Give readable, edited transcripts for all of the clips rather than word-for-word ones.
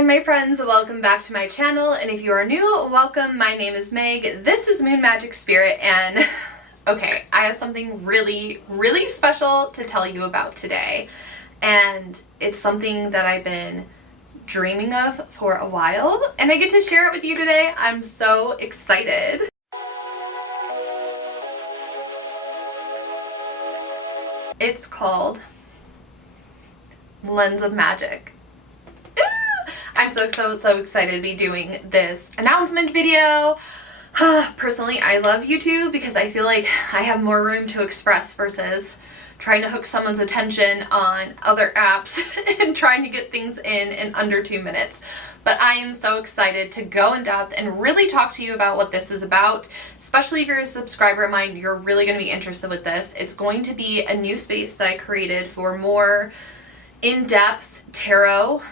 Hi my friends, welcome back to my channel, and if you are new, welcome. My name is Meg. This is Moon Magic Spirit, and okay, I have something really special to tell you about today, and it's something that I've been dreaming of for a while, and I get to share it with you today. I'm so excited. It's called Lens of Magic. I'm so excited to be doing this announcement video. Personally, I love YouTube because I feel like I have more room to express versus trying to hook someone's attention on other apps and trying to get things in under 2 minutes. But I am so excited to go in depth and really talk to you about what this is about, especially if you're a subscriber of mine. You're really going to be interested with this. It's going to be a new space that I created for more in-depth tarot,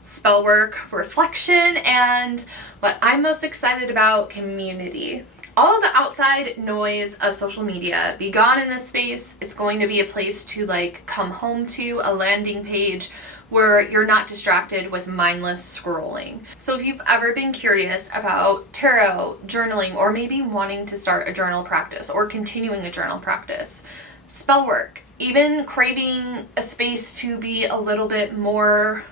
spellwork, reflection, and what I'm most excited about, community. All of the outside noise of social media be gone in this space. It's going to be a place to come home to, a landing page where you're not distracted with mindless scrolling. So if you've ever been curious about tarot, journaling, or maybe wanting to start a journal practice or continuing a journal practice, spellwork, even craving a space to be a little bit more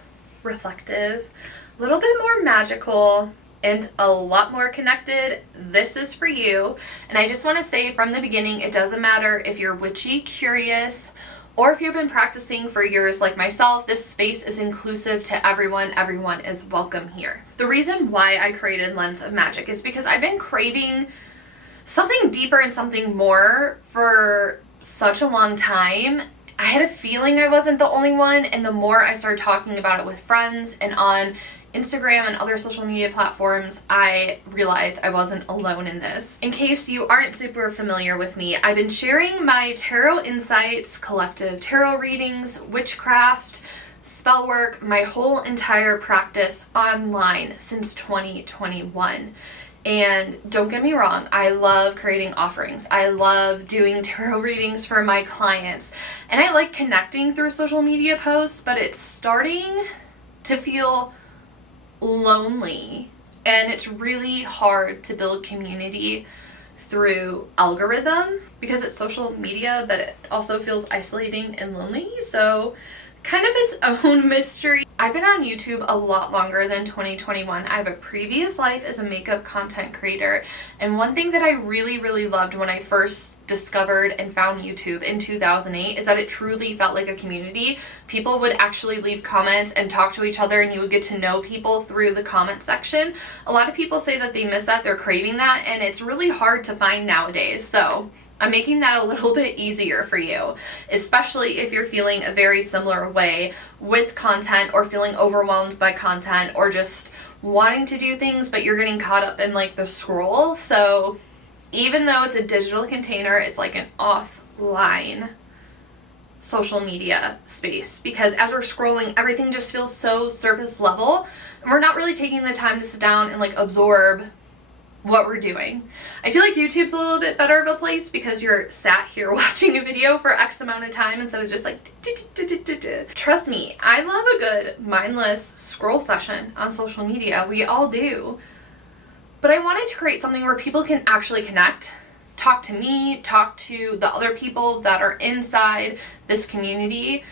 reflective, a little bit more magical, and a lot more connected, this is for you. And I just want to say from the beginning, it doesn't matter if you're witchy curious or if you've been practicing for years like myself. This space is inclusive to everyone. Everyone is welcome here. The reason why I created Lens of Magic is because I've been craving something deeper and something more for such a long time. I had a feeling I wasn't the only one, and the more I started talking about it with friends and on Instagram and other social media platforms, I realized I wasn't alone in this. In case you aren't super familiar with me, I've been sharing my tarot insights, collective tarot readings, witchcraft, spellwork, my whole entire practice online since 2021. And don't get me wrong, I love creating offerings. I love doing tarot readings for my clients. And I like connecting through social media posts, but it's starting to feel lonely. And it's really hard to build community through algorithm because it's social media, but it also feels isolating and lonely. So kind of its own mystery. I've been on YouTube a lot longer than 2021. I have a previous life as a makeup content creator, and one thing that I really loved when I first discovered and found YouTube in 2008 is that it truly felt like a community. People would actually leave comments and talk to each other, and you would get to know people through the comment section. A lot of people say that they miss that, they're craving that, and it's really hard to find nowadays. So I'm making that a little bit easier for you, especially if you're feeling a very similar way with content or feeling overwhelmed by content or just wanting to do things but you're getting caught up in the scroll. So even though it's a digital container, it's like an offline social media space, because as we're scrolling, everything just feels so surface level and we're not really taking the time to sit down and absorb what we're doing. I feel like YouTube's a little bit better of a place because you're sat here watching a video for X amount of time instead of just Trust me, I love a good mindless scroll session on social media. We all do. But I wanted to create something where people can actually connect, talk to me, talk to the other people that are inside this community,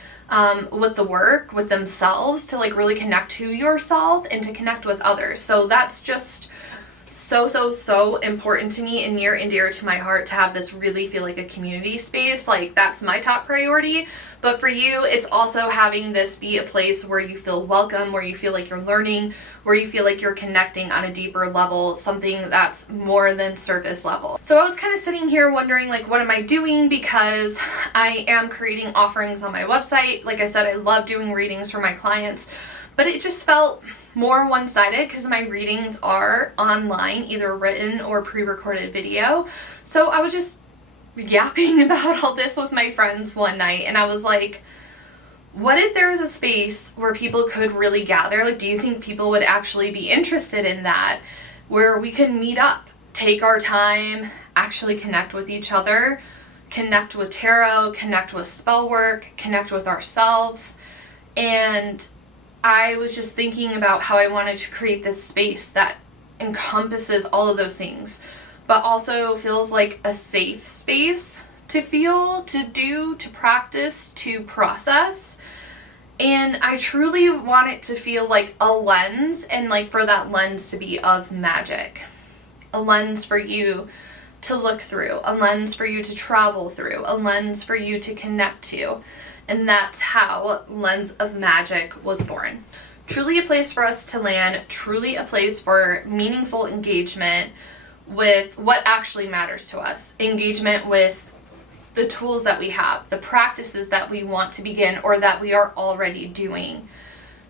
with the work, with themselves, to really connect to yourself and to connect with others. So that's just so important to me and near and dear to my heart, to have this really feel like a community space. That's my top priority. But for you, it's also having this be a place where you feel welcome, where you feel like you're learning, where you feel like you're connecting on a deeper level, something that's more than surface level. So I was kind of sitting here wondering, what am I doing? Because I am creating offerings on my website. Like I said, I love doing readings for my clients, but it just felt more one-sided because my readings are online, either written or pre-recorded video. So I was just yapping about all this with my friends one night, and I was like, what if there was a space where people could really gather? Do you think people would actually be interested in that, where we could meet up, take our time, actually connect with each other, connect with tarot, connect with spell work, connect with ourselves, and I was just thinking about how I wanted to create this space that encompasses all of those things, but also feels like a safe space to feel, to do, to practice, to process. And I truly want it to feel like a lens, and like for that lens to be of magic. A lens for you to look through, a lens for you to travel through, a lens for you to connect to. And that's how Lens of Magic was born. Truly a place for us to land, truly a place for meaningful engagement with what actually matters to us. Engagement with the tools that we have, the practices that we want to begin or that we are already doing,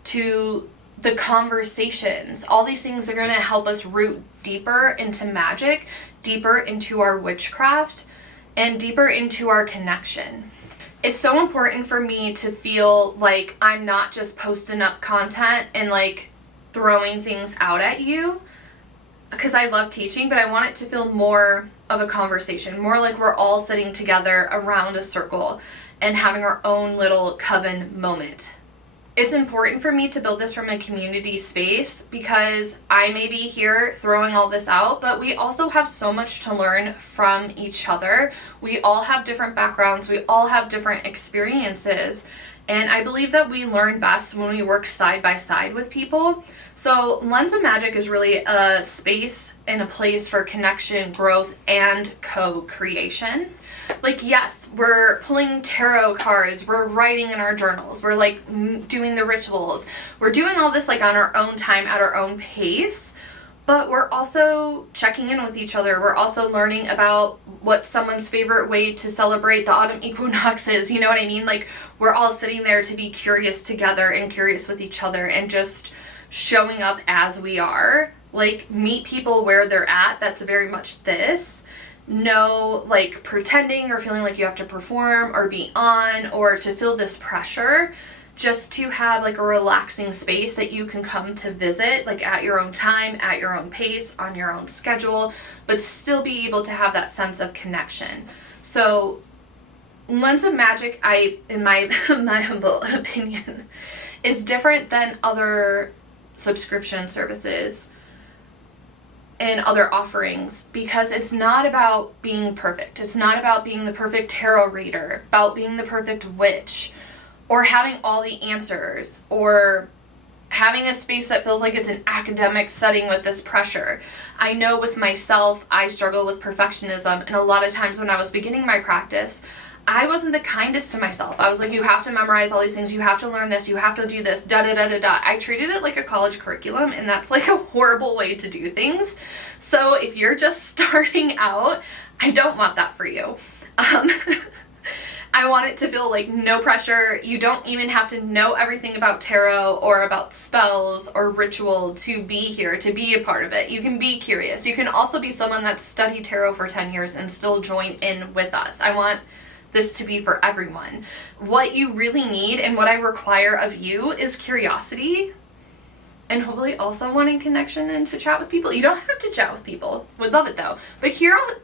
to the conversations. All these things are going to help us root deeper into magic, deeper into our witchcraft, and deeper into our connection. It's so important for me to feel like I'm not just posting up content and like throwing things out at you, because I love teaching, but I want it to feel more of a conversation, more like we're all sitting together around a circle and having our own little coven moment. It's important for me to build this from a community space because I may be here throwing all this out, but we also have so much to learn from each other. We all have different backgrounds, we all have different experiences, and I believe that we learn best when we work side by side with people. So Lens of Magic is really a space and a place for connection, growth, and co-creation. Like, yes, we're pulling tarot cards, we're writing in our journals, we're like doing the rituals, we're doing all this like on our own time at our own pace, but we're also checking in with each other. We're also learning about what someone's favorite way to celebrate the autumn equinox is, you know what I mean? Like, we're all sitting there to be curious together and curious with each other and just showing up as we are. Like, meet people where they're at. That's very much this. No like pretending or feeling like you have to perform or be on or to feel this pressure, just to have like a relaxing space that you can come to visit like at your own time, at your own pace, on your own schedule, but still be able to have that sense of connection. So Lens of Magic, in my humble opinion, is different than other subscription services and other offerings because it's not about being perfect. It's not about being the perfect tarot reader, about being the perfect witch, or having all the answers, or having a space that feels like it's an academic setting with this pressure. I know with myself, I struggle with perfectionism, and a lot of times when I was beginning my practice, I wasn't the kindest to myself. I was like, you have to memorize all these things, you have to learn this, you have to do this, da-da-da-da-da. I treated it like a college curriculum, and that's like a horrible way to do things. So if you're just starting out, I don't want that for you. I want it to feel like no pressure. You don't even have to know everything about tarot or about spells or ritual to be here, to be a part of it. You can be curious. You can also be someone that's studied tarot for 10 years and still join in with us. I want this to be for everyone. What you really need and what I require of you is curiosity, and hopefully also wanting connection and to chat with people. You don't have to chat with people. Would love it though. But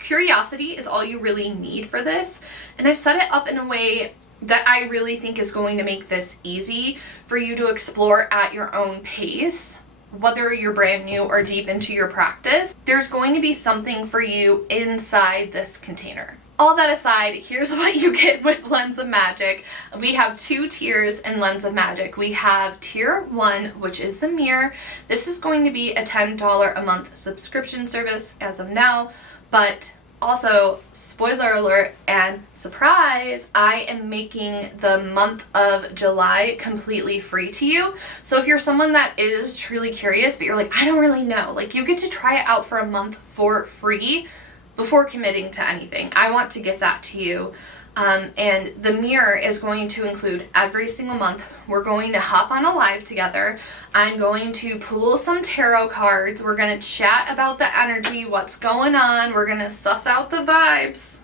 curiosity is all you really need for this. And I've set it up in a way that I really think is going to make this easy for you to explore at your own pace. Whether you're brand new or deep into your practice, there's going to be something for you inside this container. All that aside, here's what you get with Lens of Magic. We have 2 tiers in Lens of Magic. We have tier 1, which is the mirror. This is going to be a $10 a month subscription service as of now, but also, spoiler alert and surprise, I am making the month of July completely free to you. So if you're someone that is truly curious, but you're like, I don't really know, like, you get to try it out for a month for free before committing to anything. I want to give that to you. And the mirror is going to include every single month. We're going to hop on a live together. I'm going to pull some tarot cards. We're going to chat about the energy, what's going on. We're going to suss out the vibes.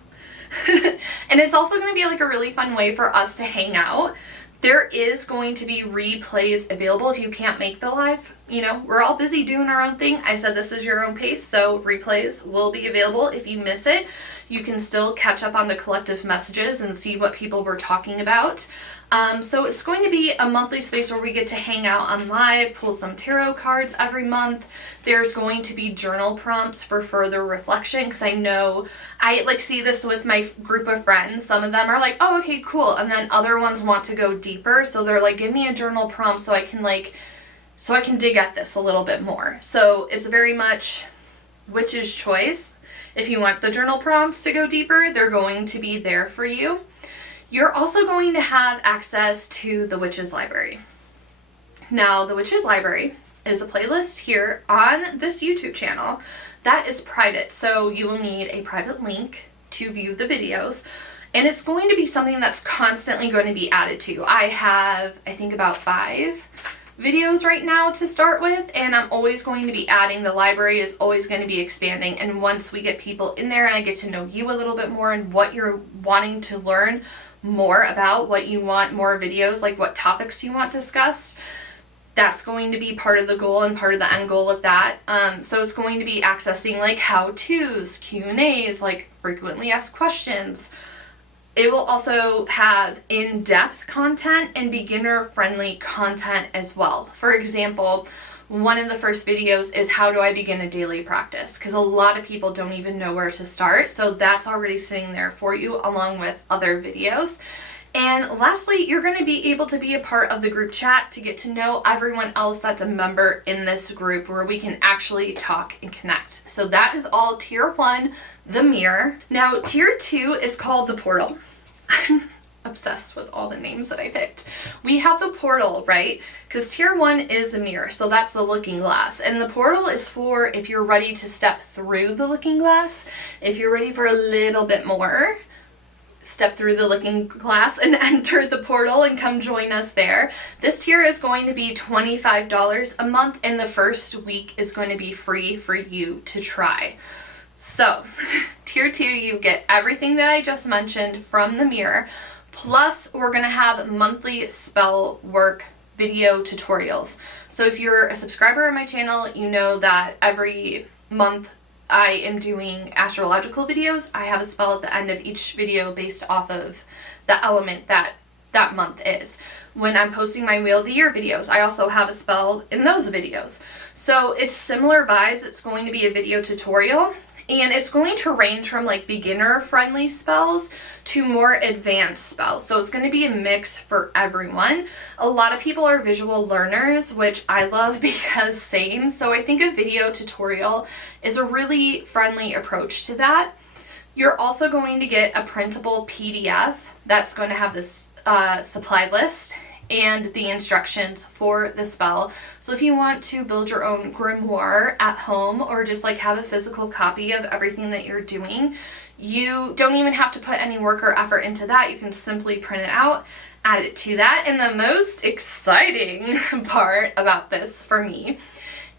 And it's also going to be like a really fun way for us to hang out. There is going to be replays available if you can't make the live. You know, we're all busy doing our own thing. I said this is your own pace, so replays will be available. If you miss it, you can still catch up on the collective messages and see what people were talking about. So it's going to be a monthly space where we get to hang out on live, pull some tarot cards every month. There's going to be journal prompts for further reflection, because I know I like see this with my group of friends. Some of them are like, oh, okay, cool. And then other ones want to go deeper. So they're like, give me a journal prompt so I can dig at this a little bit more. So it's very much witch's choice. If you want the journal prompts to go deeper, they're going to be there for you. You're also going to have access to the Witch's Library. Now, the Witch's Library is a playlist here on this YouTube channel that is private. So you will need a private link to view the videos. And it's going to be something that's constantly going to be added to. I have, I think, about 5 videos right now to start with, and I'm always going to be adding. The library is always going to be expanding, and once we get people in there and I get to know you a little bit more and what you're wanting to learn more about, what you want more videos, like what topics you want discussed, that's going to be part of the goal and part of the end goal with that. So it's going to be accessing like how-tos, Q&As, like frequently asked questions. It will also have in-depth content and beginner-friendly content as well. For example, one of the first videos is how do I begin a daily practice? Because a lot of people don't even know where to start. So that's already sitting there for you along with other videos. And lastly, you're going to be able to be a part of the group chat to get to know everyone else that's a member in this group, where we can actually talk and connect. So that is all tier 1, the mirror. Now, tier 2 is called the portal. I'm obsessed with all the names that I picked. We have the portal, right? Because tier 1 is the mirror, so that's the looking glass. And the portal is for if you're ready to step through the looking glass, if you're ready for a little bit more, step through the looking glass and enter the portal and come join us there. This tier is going to be $25 a month, and the first week is going to be free for you to try. So, tier 2, you get everything that I just mentioned from the mirror, plus we're going to have monthly spell work video tutorials. So if you're a subscriber on my channel, you know that every month I am doing astrological videos. I have a spell at the end of each video based off of the element that that month is. When I'm posting my Wheel of the Year videos, I also have a spell in those videos. So it's similar vibes. It's going to be a video tutorial. And it's going to range from like beginner-friendly spells to more advanced spells. So it's going to be a mix for everyone. A lot of people are visual learners, which I love because same. So I think a video tutorial is a really friendly approach to that. You're also going to get a printable PDF that's going to have this supply list and the instructions for the spell. So if you want to build your own grimoire at home, or just like have a physical copy of everything that you're doing, you don't even have to put any work or effort into that. You can simply print it out, add it to that. And the most exciting part about this for me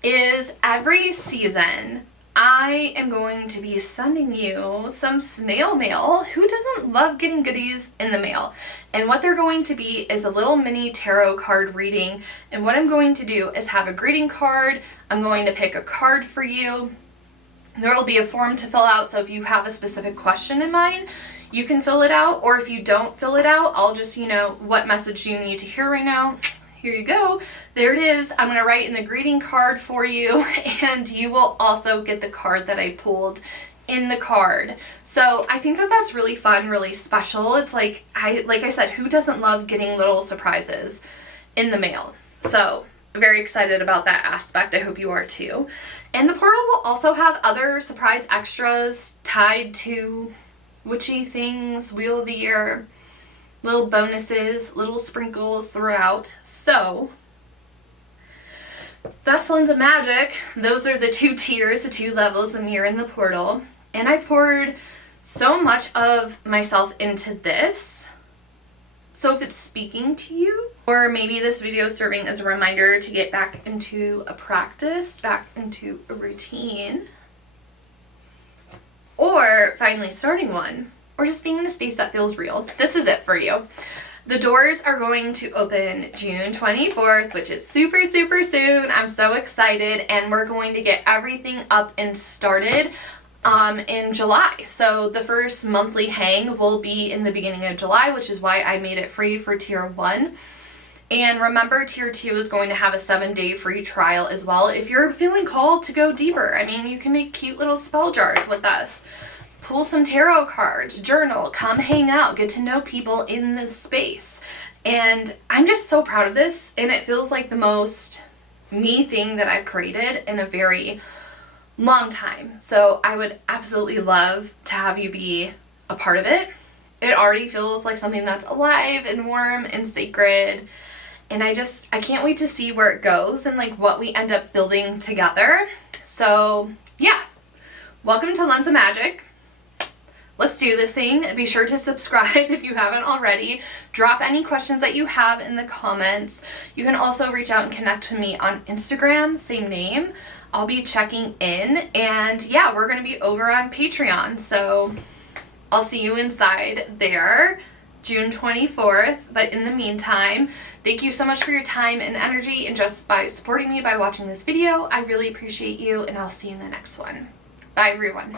is every season I am going to be sending you some snail mail. Who doesn't love getting goodies in the mail? And what they're going to be is a little mini tarot card reading. And what I'm going to do is have a greeting card. I'm going to pick a card for you. There will be a form to fill out. So if you have a specific question in mind, you can fill it out. Or if you don't fill it out, I'll just, what message do you need to hear right now? Here you go. There it is. I'm going to write in the greeting card for you, and you will also get the card that I pulled in the card. So I think that that's really fun, really special. It's like I said, who doesn't love getting little surprises in the mail? So very excited about that aspect. I hope you are too. And the portal will also have other surprise extras tied to witchy things, Wheel of the Year, little bonuses, little sprinkles throughout. So that's Lens of Magic. Those are the 2 tiers, the 2 levels, the mirror and the portal. And I poured so much of myself into this. So if it's speaking to you, or maybe this video is serving as a reminder to get back into a practice, back into a routine, or finally starting one, or just being in a space that feels real, this is it for you. The doors are going to open June 24th, which is super, super soon. I'm so excited, and we're going to get everything up and started in July. So the first monthly hang will be in the beginning of July, which is why I made it free for tier 1. And remember, tier 2 is going to have a 7-day free trial as well if you're feeling called to go deeper. I mean, you can make cute little spell jars with us, pull some tarot cards, journal, come hang out, get to know people in this space. And I'm just so proud of this, and it feels like the most me thing that I've created in a very long time. So I would absolutely love to have you be a part of it. It already feels like something that's alive and warm and sacred. And I can't wait to see where it goes and like what we end up building together. So yeah, welcome to Lens of Magic. Let's do this thing. Be sure to subscribe if you haven't already. Drop any questions that you have in the comments. You can also reach out and connect with me on Instagram, same name. I'll be checking in, and yeah, we're going to be over on Patreon. So I'll see you inside there June 24th. But in the meantime, thank you so much for your time and energy and just by supporting me by watching this video. I really appreciate you, and I'll see you in the next one. Bye, everyone.